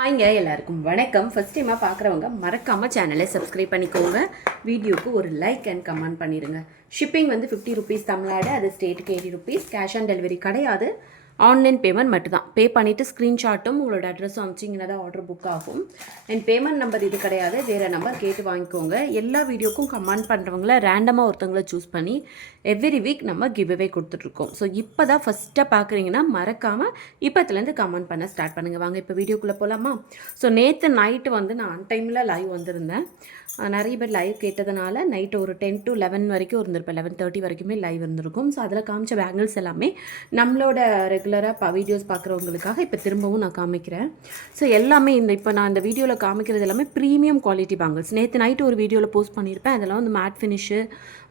ஹாய்ங்க எல்லாருக்கும் வணக்கம். ஃபஸ்ட் டைமாக பார்க்குறவங்க மறக்காமல் சேனலை சப்ஸ்கிரைப் பண்ணிக்கோங்க. வீடியோக்கு ஒரு லைக் அண்ட் கமெண்ட் பண்ணிடுங்க ஷிப்பிங் வந்து ஃபிஃப்டி ருபீஸ் தமிழ்நாடு அது ஸ்டேட்டுக்கு eighty rupees cash on delivery கிடையாது. ஆன்லைன் பேமெண்ட் மட்டும்தான். பே பண்ணிவிட்டு ஸ்க்ரீன்ஷாட்டும் உங்களோட அட்ரஸும் அமிச்சிங்கன்னா தான் ஆர்டர் புக் ஆகும். அண்ட் பேமெண்ட் நம்பர் இது கிடையாது. வேறு நம்பர் கேட்டு வாங்கிக்கோங்க. எல்லா வீடியோக்கும் கமெண்ட் பண்ணுறவங்கள ரேண்டமாக ஒருத்தவங்கள சூஸ் பண்ணி எவ்ரி வீக் நம்ம கிவ் அவே கொடுத்துட்ருக்கோம். ஸோ இப்போ தான் ஃபஸ்ட்டாக பார்க்குறீங்கன்னா மறக்காமல் இப்போத்துலேருந்து கமெண்ட் பண்ண ஸ்டார்ட் பண்ணுங்கள் வாங்க இப்போ வீடியோக்குள்ளே போகலாமா ஸோ நேற்று நைட்டு வந்து நான் அன் டைமில் லைவ் வந்திருந்தேன். நிறைய பேர் லைவ் கேட்டதுனால நைட்டு ஒரு டென் டு லெவன் வரைக்கும் இருந்திருப்பேன். லெவன் தேர்ட்டி வரைக்குமே லைவ் இருந்திருக்கும். ஸோ அதில் காமிச்ச பேங்கிள்ஸ் எல்லாமே நம்மளோட ரெகுலர் ரெகுலராக ப வீடியோஸ் பார்க்குறவங்களுக்காக இப்போ திரும்பவும் நான் காமிக்கிறேன். ஸோ எல்லாமே இந்த இப்போ நான் இந்த வீடியோவில் காமிக்கிறது எல்லாமே ப்ரீமியம் குவாலிட்டி பேங்கிள்ஸ் நேற்று நைட்டு ஒரு வீடியோவில் போஸ்ட் பண்ணியிருப்பேன் அதெல்லாம் வந்து மேட் ஃபினிஷு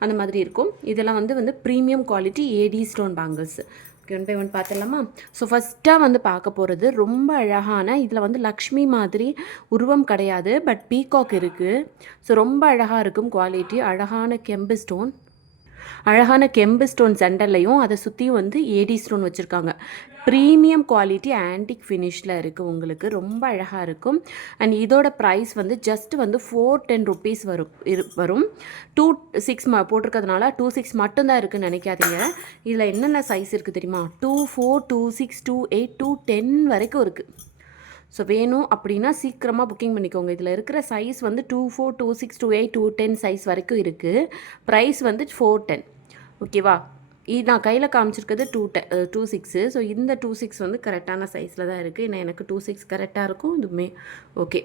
அந்த மாதிரி இருக்கும். இதெல்லாம் வந்து வந்து premium quality AD stone bangles one by one பார்த்துடலாமா ஸோ ஃபஸ்ட்டாக வந்து பார்க்க போகிறது ரொம்ப அழகான இதில் வந்து லக்ஷ்மி மாதிரி உருவம் கிடையாது பட் பீகாக் இருக்குது ஸோ ரொம்ப அழகாக இருக்கும் குவாலிட்டி அழகான கெம்பு ஸ்டோன் அழகான கெம்பு ஸ்டோன் சென்டர்லையும் அதை சுற்றியும் வந்து ஏடி ஸ்டோன் வச்சுருக்காங்க. ப்ரீமியம் குவாலிட்டி ஆன்டிக் ஃபினிஷில் இருக்குது உங்களுக்கு. ரொம்ப அழகாக இருக்கும். அண்ட் இதோட ப்ரைஸ் வந்து ஜஸ்ட் வந்து ஃபோர் டென் ருபீஸ் வரும் இரு வரும். டூ சிக்ஸ் ம போட்டிருக்கிறதுனால டூ சிக்ஸ் மட்டும்தான் இருக்குன்னு நினைக்காதீங்க. இதில் என்னென்ன சைஸ் இருக்குது தெரியுமா? Two four two six two eight two ten வரைக்கும் இருக்குது ஸோ வேணும் அப்படின்னா சீக்கிரமாக புக்கிங் பண்ணிக்கோங்க. இதில் இருக்கிற சைஸ் வந்து two four two six two eight two ten size வரைக்கும் இருக்குது ப்ரைஸ் வந்து ஃபோர் டென் ஓகேவா இது நான் கையில் காமிச்சிருக்கிறது டூ டெ டூ சிக்ஸு ஸோ இந்த டூ சிக்ஸ் வந்து கரெக்டான சைஸில் தான் இருக்குது ஏன்னா எனக்கு டூ சிக்ஸ் கரெக்டாக இருக்கும். இதுவுமே ஓகே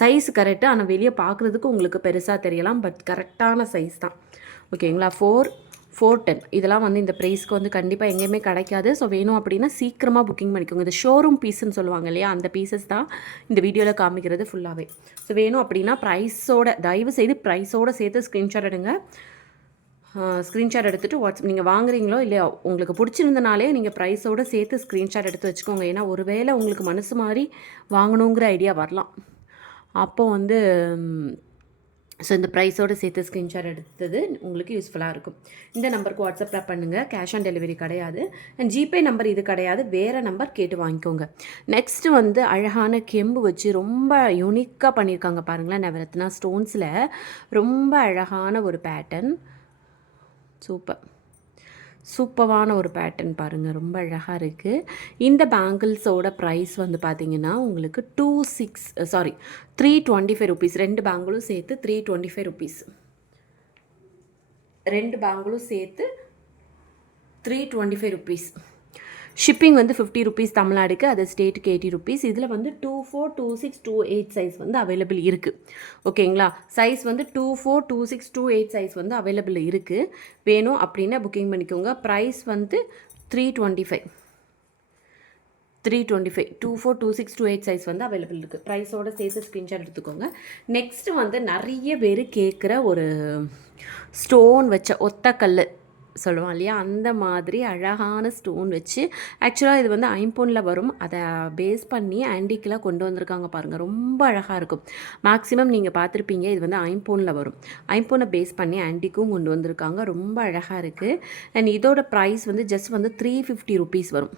சைஸ் கரெக்டாக ஆனால் வெளியே பார்க்குறதுக்கு உங்களுக்கு பெருசாக தெரியலாம். பட் கரெக்டான சைஸ் தான். ஓகேங்களா ஃபோர் ஃபோர் டென் இதெல்லாம் வந்து இந்த ப்ரைஸ்க்கு வந்து கண்டிப்பாக எங்கேயுமே கிடைக்காது. ஸோ வேணும் அப்படின்னா சீக்கிரமாக புக்கிங் பண்ணிக்கோங்க. இது ஷோரூம் பீஸ்ன்னு சொல்லுவாங்க இல்லையா? அந்த பீசஸ் தான் இந்த வீடியோவில் காமிக்கிறது ஃபுல்லாகவே ஸோ வேணும் அப்படின்னா ப்ரைஸோட தயவு செய்து ப்ரைஸோட சேர்த்து ஸ்க்ரீன்ஷாட் எடுங்க. ஸ்க்ரீன்ஷாட் எடுத்துகிட்டு வாட்ஸ்அப் நீங்கள் வாங்குறீங்களோ இல்லையா உங்களுக்கு பிடிச்சிருந்தனாலே நீங்கள் ப்ரைஸோடு சேர்த்து ஸ்க்ரீன்ஷாட் எடுத்து வச்சுக்கோங்க. ஏன்னா ஒருவேளை உங்களுக்கு மனசு மாதிரி வாங்கணுங்கிற ஐடியா வரலாம். அப்போ வந்து ஸோ இந்த ப்ரைஸோடு சேர்த்து ஸ்க்ரீன்ஷாட் எடுத்தது உங்களுக்கு யூஸ்ஃபுல்லாக இருக்கும். இந்த நம்பருக்கு வாட்ஸ்அப்பில் பண்ணுங்கள் கேஷ் ஆன் டெலிவரி கிடையாது. அண்ட் ஜிபே நம்பர் இது கிடையாது. வேறு நம்பர் கேட்டு வாங்கிக்கோங்க. நெக்ஸ்ட்டு வந்து அழகான கெம்பு வச்சு ரொம்ப யூனிக்காக பண்ணியிருக்காங்க பாருங்களேன் நவரத்னா ஸ்டோன்ஸில் ரொம்ப அழகான ஒரு பேட்டர்ன் சூப்பர் சூப்பரான ஒரு பேட்டர்ன் பாருங்கள் ரொம்ப அழகாக இருக்குது இந்த பேங்கிள்ஸோட ப்ரைஸ் வந்து பார்த்தீங்கன்னா உங்களுக்கு two six sorry three twenty five rupees ரெண்டு பேங்கிளும் சேர்த்து த்ரீ டுவெண்ட்டி ஃபைவ் ருபீஸ் ரெண்டு பேங்கிளும் சேர்த்து three twenty five rupees shipping வந்து ஃபிஃப்டி ருபீஸ் தமிழ்நாடுக்கு அது ஸ்டேட்டுக்கு எயிட்டி ருபீஸ் இதில் வந்து two four two six two eight size வந்து அவைலபிள் இருக்குது ஓகேங்களா சைஸ் வந்து two four two six two eight size வந்து அவைலபிள் இருக்குது வேணும் அப்படின்னா புக்கிங் பண்ணிக்கோங்க. ப்ரைஸ் வந்து three twenty five three twenty five two four two six two eight size வந்து அவைலபிள் இருக்குது ப்ரைஸோட சேர்த்து ஸ்க்ரீன்ஷாட் எடுத்துக்கோங்க. நெக்ஸ்ட்டு வந்து நிறைய பேர் கேட்குற ஒரு ஸ்டோன் வச்ச ஒத்தக்கல் சொல்லுவோம் இல்லையா? அந்த மாதிரி அழகான ஸ்டோன் வச்சு ஆக்சுவலாக இது வந்து ஐம்பொனில் வரும். அதை பேஸ் பண்ணி ஆன்டிக்கெலாம் கொண்டு வந்திருக்காங்க பாருங்கள் ரொம்ப அழகாக இருக்கும். மேக்ஸிமம் நீங்கள் பார்த்துருப்பீங்க இது வந்து ஐம்பொனில் வரும். ஐம்பொனை பேஸ் பண்ணி ஆன்டிக்கும் கொண்டு வந்திருக்காங்க. ரொம்ப அழகாக இருக்குது அண்ட் இதோட ப்ரைஸ் வந்து ஜஸ்ட் வந்து த்ரீ ஃபிஃப்டி ருபீஸ் வரும்.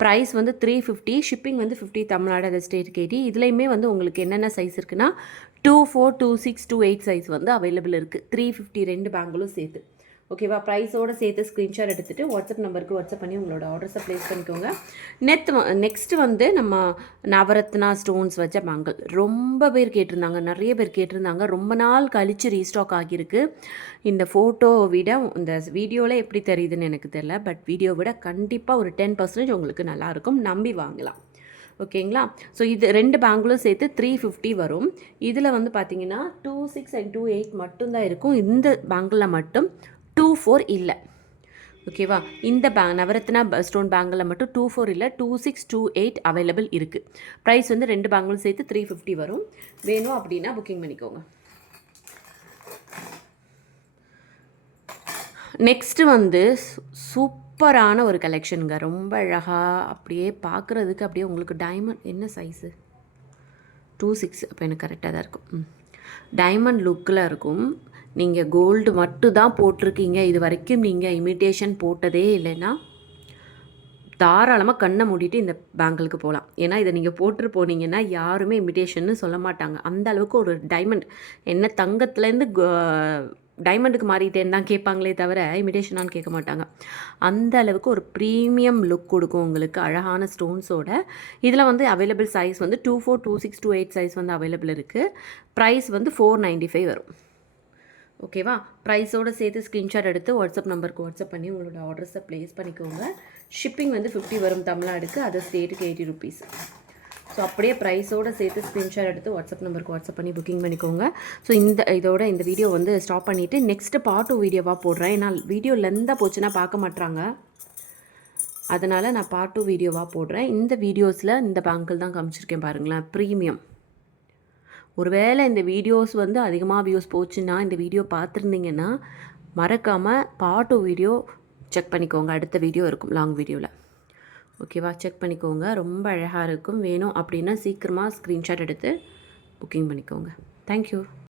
ப்ரைஸ் வந்து த்ரீ ஃபிஃப்டி ஷிப்பிங் வந்து ஃபிஃப்டி தமிழ்நாடு அது ஸ்டேட் கேட்டி. இதுலேயுமே வந்து உங்களுக்கு என்னென்ன சைஸ் இருக்குன்னா two four two six two eight size வந்து அவைலபிள் இருக்குது த்ரீ ஃபிஃப்டி ரெண்டு பேங்கிளும் சேர்த்து. ஓகேவா? ப்ரைஸோடு சேர்த்து ஸ்க்ரீன்ஷாட் எடுத்துகிட்டு வாட்ஸ்அப் நம்பருக்கு வாட்ஸ்அப் பண்ணி உங்களோட ஆர்டர்ஸை ப்ளேஸ் பண்ணிக்கோங்க. நெத் நெக்ஸ்ட் வந்து நம்ம நவரத்னா ஸ்டோன்ஸ் வச்ச மங்கள் ரொம்ப பேர் கேட்டிருந்தாங்க நிறைய பேர் கேட்டிருந்தாங்க. ரொம்ப நாள் கழித்து ரீஸ்டாக் ஆகியிருக்கு. இந்த ஃபோட்டோ விட இந்த வீடியோவில் எப்படி தெரியுதுன்னு எனக்கு தெரியல. பட் வீடியோ விட கண்டிப்பாக ஒரு டென் பர்சன்டேஜ் உங்களுக்கு நல்லாயிருக்கும் நம்பி வாங்கலாம். ஓகேங்களா ஸோ இது ரெண்டு பேங்கிளும் சேர்த்து த்ரீ ஃபிஃப்டி வரும். இதில் வந்து பார்த்தீங்கன்னா two six and two eight மட்டும்தான் இருக்கும். இந்த பேங்கிளில் மட்டும் டூ ஃபோர் இல்லை. ஓகேவா இந்த பேங்க் நவரத்னா ஸ்டோன் பேங்கில் மட்டும் டூ ஃபோர் இல்லை two six two eight available இருக்குது ப்ரைஸ் வந்து ரெண்டு பேங்கிலும் சேர்த்து த்ரீ ஃபிஃப்டி வரும். வேணும் அப்படின்னா புக்கிங் பண்ணிக்கோங்க. நெக்ஸ்ட்டு வந்து சூப்பரான ஒரு கலெக்ஷனுங்க ரொம்ப அழகாக அப்படியே பார்க்குறதுக்கு அப்படியே உங்களுக்கு டைமண்ட் என்ன சைஸு டூ சிக்ஸ் அப்போ எனக்கு கரெக்டாக தான் இருக்கும். ம். டைமண்ட் லுக்கில் இருக்கும். நீங்கள் கோல்டு மட்டும் தான் போட்டிருக்கீங்க. இது வரைக்கும் நீங்கள் இமிட்டேஷன் போட்டதே இல்லைன்னா தாராளமாக கண்ணை மூடிட்டு இந்த பேங்கிளுக்கு போகலாம் ஏன்னா இதை நீங்கள் போட்டுட்டு போனீங்கன்னா யாருமே இமிட்டேஷன்னு சொல்ல மாட்டாங்க. அந்த அளவுக்கு ஒரு டைமண்ட் என்ன தங்கத்துலேருந்து டைமண்டுக்கு மாறிட்டேன்னு தான் கேட்பாங்களே தவிர இமிடேஷனான்னு கேட்க மாட்டாங்க. அந்த அளவுக்கு ஒரு ப்ரீமியம் லுக் கொடுக்கும் உங்களுக்கு அழகான ஸ்டோன்ஸோட இதில் வந்து அவைலபிள் சைஸ் வந்து two four two six two eight size வந்து அவைலபிள் இருக்குது ப்ரைஸ் வந்து ஃபோர் நைன்டி ஃபைவ் வரும். ஓகேவா? ப்ரைஸோடு சேர்த்து ஸ்க்ரீன்ஷாட் எடுத்து வாட்ஸ்அப் நம்பருக்கு வாட்ஸ்அப் பண்ணி உங்களோட ஆர்டர்ஸை ப்ளேஸ் பண்ணிக்கோங்க. ஷிப்பிங் வந்து ஃபிஃப்டி வரும் தமிழ்நாடுக்கு அது ஸ்டேட்டுக்கு எயிட்டி ருபீஸ் ஸோ அப்படியே ப்ரைஸோடு சேர்த்து ஸ்க்ரீன்ஷாட் எடுத்து வாட்ஸ்அப் நம்பருக்கு வாட்ஸ்அப் பண்ணி புக்கிங் பண்ணிக்கோங்க. ஸோ இந்த இதோட இந்த வீடியோ வந்து ஸ்டாப் பண்ணிவிட்டு நெக்ஸ்ட்டு பார்ட் டூ வீடியோவாக போடுறேன். ஏன்னா வீடியோ லெந்தாக போச்சுன்னா பார்க்க மாட்றாங்க. அதனால் நான் பார்ட் டூ வீடியோவாக போடுறேன். இந்த வீடியோஸில் இந்த பேங்கிள் தான் காமிச்சிருக்கேன் பாருங்களேன். ப்ரீமியம் ஒருவேளை இந்த வீடியோஸ் வந்து அதிகமாக வியூஸ் போச்சுன்னா இந்த வீடியோ பார்த்துருந்தீங்கன்னா மறக்காமல் பாட்டு வீடியோ செக் பண்ணிக்கோங்க. அடுத்த வீடியோ இருக்கும் லாங் வீடியோவில் ஓகேவா செக் பண்ணிக்கோங்க. ரொம்ப அழகாக இருக்கும். வேணும் அப்படின்னா சீக்கிரமாக ஸ்க்ரீன்ஷாட் எடுத்து புக்கிங் பண்ணிக்கோங்க. தேங்க்யூ